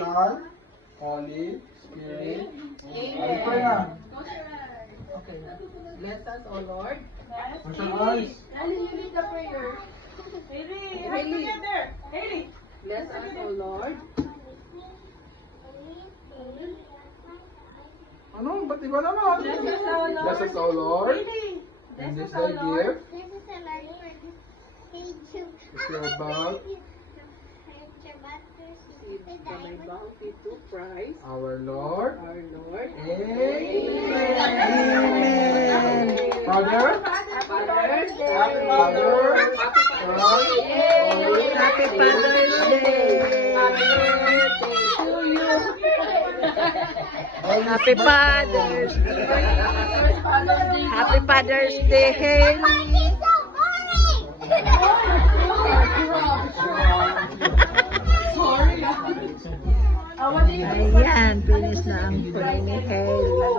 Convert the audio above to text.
Son, Holy Spirit. Ano pa yan? Okay. Bless us, O Lord. What's your eyes? Haley, the prayer. Haley, Haley. Bless us, O Lord. Ano? Ba't iba naman? Bless us, O Lord. And this thy gift This is a life for this age of is your about Receive from my bounty to Christ, our Lord. our Lord. Amen. Father, Father, Happy Father, Son, Holy Happy Father's Day! Happy Father's Day! Happy Father's Day, Haley! Ayan, finish na ang huli ni Haley.